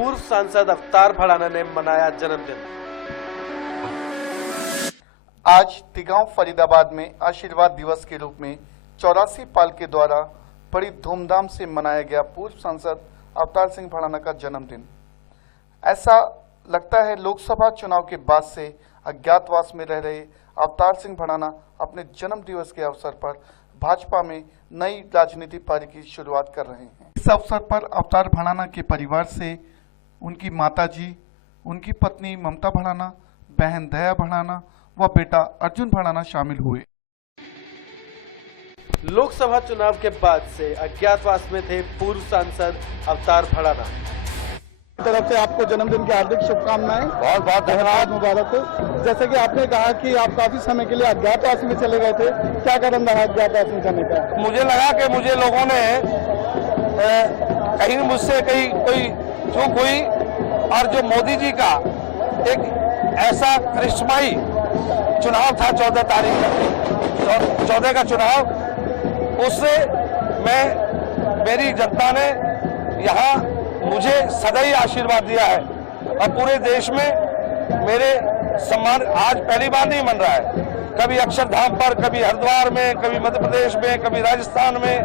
पूर्व सांसद अवतार भड़ाना ने मनाया जन्मदिन। आज तिगांव फरीदाबाद में आशीर्वाद दिवस के रूप में 84 पाल के द्वारा बड़ी धूमधाम से मनाया गया पूर्व सांसद अवतार सिंह भड़ाना का जन्मदिन। ऐसा लगता है लोकसभा चुनाव के बाद से अज्ञातवास में रह रहे अवतार सिंह भड़ाना अपने जन्म दिवस के अवसर पर भाजपा में नई राजनीति पारी की शुरुआत कर रहे हैं। इस अवसर पर अवतार भड़ाना के परिवार से उनकी माताजी, उनकी पत्नी ममता भड़ाना, बहन दया भड़ाना व बेटा अर्जुन भड़ाना शामिल हुए। लोकसभा चुनाव के बाद से अज्ञातवास में थे पूर्व सांसद अवतार भड़ाना। तरफ से आपको जन्मदिन की हार्दिक शुभकामनाएं। बहुत बहुत धन्यवाद, मुबारक हो। जैसे कि आपने कहा कि आप काफी समय के लिए अज्ञातवास में चले गए थे, क्या कारण रहा अज्ञातवास में जाने का? मुझे लगा कि मुझे लोगों ने कहीं मुझसे कहीं कोई चूक हुई और जो मोदी जी का एक ऐसा करिश्माई चुनाव था 14 तारीख का 14 का चुनाव, उससे मेरी जनता ने यहाँ मुझे सदैव आशीर्वाद दिया है और पूरे देश में मेरे सम्मान आज पहली बार नहीं मन रहा है। कभी अक्षरधाम पर, कभी हरिद्वार में, कभी मध्य प्रदेश में, कभी राजस्थान में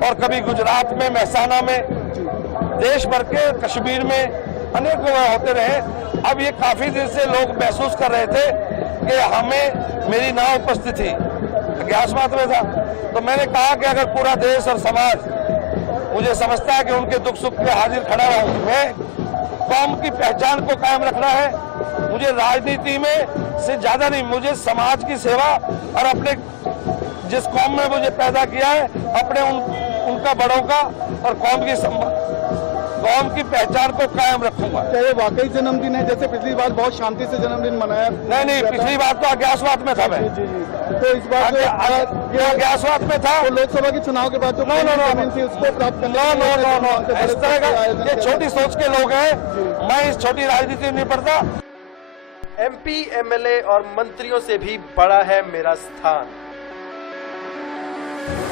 और कभी गुजरात में, महसाना में, देश भर के कश्मीर में अनेक होते रहे। अब ये काफी दिन से लोग महसूस कर रहे थे कि हमें मेरी ना उपस्थिति अज्ञातवास में था, तो मैंने कहा कि अगर पूरा देश और समाज मुझे समझता है कि उनके दुख सुख पे हाजिर खड़ा रहूं, मैं कौम की पहचान को कायम रखना है। मुझे राजनीति में से ज्यादा नहीं, मुझे समाज की सेवा और अपने जिस कौम में मुझे पैदा किया है अपने उनका बड़ों का और कौम की पहचान को कायम रखूंगा। क्या ये वाकई जन्मदिन है? जैसे पिछली बार बहुत शांति से जन्मदिन मनाया। नहीं, पिछली बार तो अज्ञातवास में था मैं। जी। तो इस बार अज्ञातवास में था। तो लोकसभा के चुनाव के बाद जो जमीन थी उसको प्राप्त करना। इस तरह का ये छोटी सोच के लोग हैं, मैं इस छोटी राजनीति में नहीं पड़ता। एमपी, एमएलए और मंत्रियों से भी बड़ा है मेरा स्थान।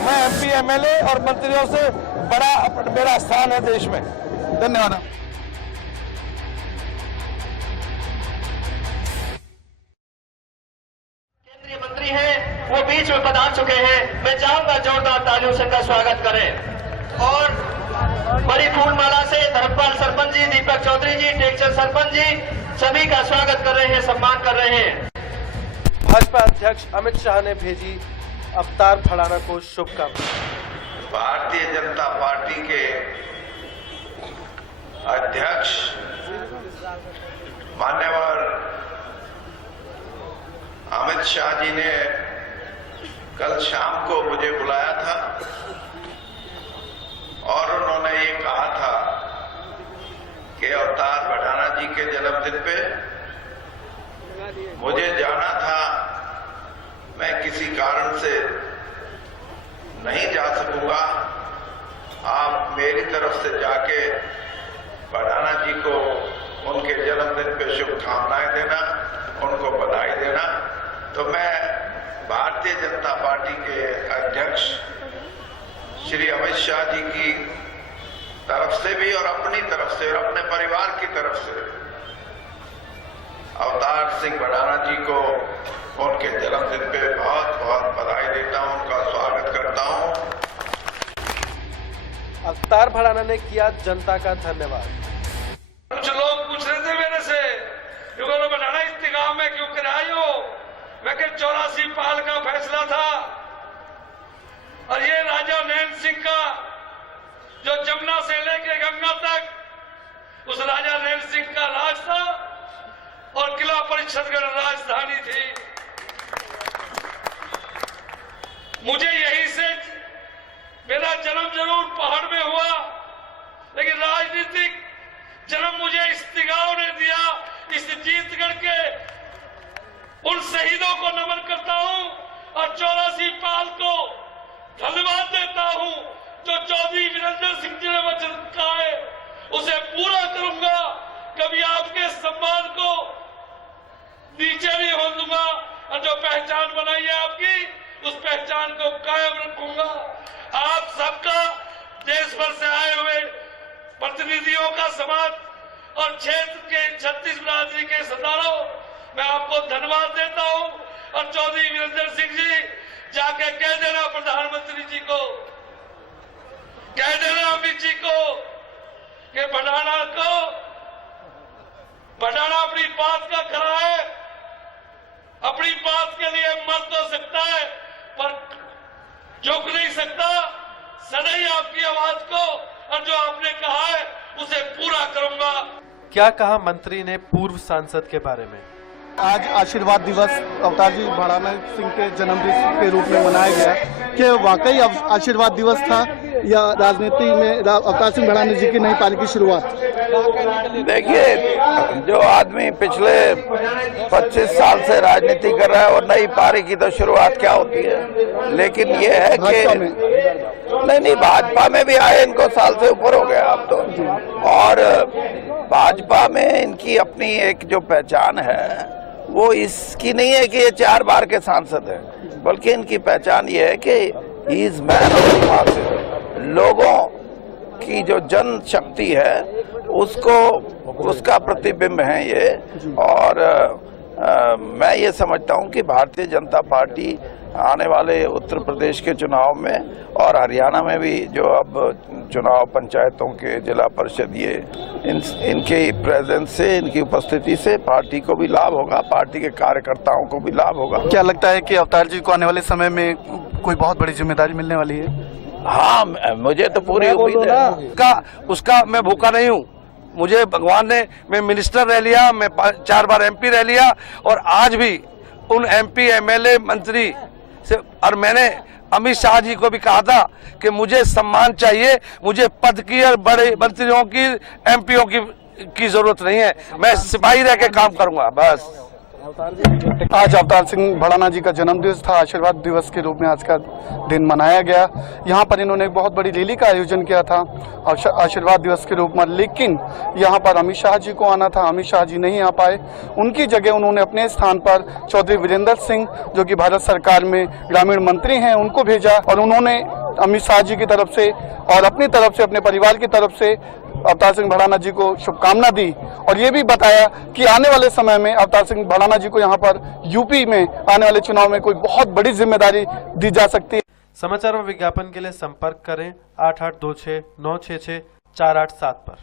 मैं एमपी, एमएलए और मंत्रियों से बड़ा मेरा स्थान है देश में। धन्यवाद। केंद्रीय मंत्री हैं, वो बीच में पधार चुके हैं। मैं चाहूंगा जोरदार तालियों से उनका स्वागत करें। और बड़ी फूलमाला से धर्मपाल सरपंच जी, दीपक चौधरी जी, टेकचंद सरपंच जी सभी का स्वागत कर रहे हैं, सम्मान कर रहे हैं। भाजपा अध्यक्ष अमित शाह ने भेजी अवतार भड़ाना को शुभकामनाएं। भारतीय जनता पार्टी के अध्यक्ष मान्यवर अमित शाह जी ने कल शाम को मुझे बुलाया था और उन्होंने ये कहा था कि अवतार भड़ाना जी के जन्मदिन पे मुझे जाना था, मैं किसी कारण से नहीं जा सकूंगा, आप मेरी तरफ से जाके भड़ाना जी को उनके जन्मदिन पे शुभकामनाएं देना, उनको बधाई देना। तो मैं भारतीय जनता पार्टी के अध्यक्ष श्री अमित शाह जी की तरफ से भी और अपनी तरफ से और अपने परिवार की तरफ से अवतार सिंह भड़ाना जी को उनके जन्मदिन पे बहुत बहुत बधाई देता हूं, उनका स्वागत करता हूं। अवतार भड़ाना ने किया जनता का धन्यवाद। कुछ लोग पूछ रहे थे मेरे से, भड़ाना इस तिगांव में क्यों कराई हो? मैं 84 पाल का फैसला था और ये राजा नैन सिंह का जो जमुना से लेके गंगा तक उस राजा नैन सिंह का राज था और किला परिषदगढ़ राजधानी थी। मुझे यहीं से मेरा जन्म जरूर पहाड़ में हुआ, लेकिन राजनीतिक जन्म मुझे इस तिगांव ने दिया। इस जीतगढ़ के उन शहीदों को नमन करता हूं और 84 पाल को धन्यवाद देता हूं। जो चौधरी वीरेंद्र सिंह जी ने वचन कहा है उसे पूरा करूंगा। कभी आपके सम्मान को नीचे नहीं होने दूंगा और जो पहचान बनाई है आपकी, उस पहचान को कायम रखूंगा। आप सबका देश भर से आए हुए प्रतिनिधियों का समाज और क्षेत्र के 36 बिरादरी के सरदारों, मैं आपको धन्यवाद देता हूं। और चौधरी वीरेंद्र सिंह जी, जाके कह देना प्रधानमंत्री जी को, कह देना अमित जी को कि बढ़ाना अपनी बात का खरा है, अपनी बात के लिए मर तो सकता है पर झुक नहीं सकता। सदैव आपकी आवाज को और जो आपने कहा है उसे पूरा करूंगा। क्या कहा मंत्री ने पूर्व सांसद के बारे में? आज आशीर्वाद दिवस अवतार जी भड़ाना सिंह के जन्मदिन के रूप में मनाया गया। क्या वाकई आशीर्वाद दिवस था या राजनीति में अवतार सिंह भड़ाना जी की नई पारी की शुरुआत? देखिए, जो आदमी पिछले 25 साल से राजनीति कर रहा है और नई पारी की तो शुरुआत क्या होती है। लेकिन ये है कि नहीं, भाजपा में भी आए, इनको साल से ऊपर हो गया अब तो। और भाजपा में इनकी अपनी एक जो पहचान है वो इसकी नहीं है कि ये 4 बार के सांसद हैं, बल्कि इनकी पहचान ये है कि he is man of the masses. लोगों की जो जन शक्ति है उसका प्रतिबिंब है ये। और मैं ये समझता हूँ कि भारतीय जनता पार्टी आने वाले उत्तर प्रदेश के चुनाव में और हरियाणा में भी जो अब चुनाव पंचायतों के, जिला परिषद, ये इनके प्रेजेंस से, इनकी उपस्थिति से पार्टी को भी लाभ होगा, पार्टी के कार्यकर्ताओं को भी लाभ होगा। क्या लगता है कि अवतार जी को आने वाले समय में कोई बहुत बड़ी जिम्मेदारी मिलने वाली है? हाँ, मुझे तो पूरी उम्मीद है। उसका मैं भूखा नहीं हूँ। मुझे भगवान ने, मैं मिनिस्टर रह लिया, मैं 4 बार MP रह लिया और आज भी उन MP, MLA, मंत्री से, और मैंने अमित शाह जी को भी कहा था कि मुझे सम्मान चाहिए, मुझे पद की और बड़े मंत्रियों की, MPओं की जरूरत नहीं है। मैं सिपाही रह के काम करूंगा बस। आज अवतार सिंह भड़ाना जी का जन्मदिवस था। आशीर्वाद दिवस के रूप में आज का दिन मनाया गया। यहाँ पर इन्होंने एक बहुत बड़ी रैली का आयोजन किया था आशीर्वाद दिवस के रूप में, लेकिन यहाँ पर अमित शाह जी को आना था, अमित शाह जी नहीं आ पाए। उनकी जगह उन्होंने अपने स्थान पर चौधरी वीरेंद्र सिंह, जो कि भारत सरकार में ग्रामीण मंत्री हैं, उनको भेजा और उन्होंने अमित शाह जी की तरफ से और अपनी तरफ से, अपने परिवार की तरफ से अवतार सिंह भड़ाना जी को शुभकामना दी और ये भी बताया कि आने वाले समय में अवतार सिंह भड़ाना जी को यहाँ पर यूपी में आने वाले चुनाव में कोई बहुत बड़ी जिम्मेदारी दी जा सकती है। समाचार और विज्ञापन के लिए संपर्क करें 8826 966 487 पर।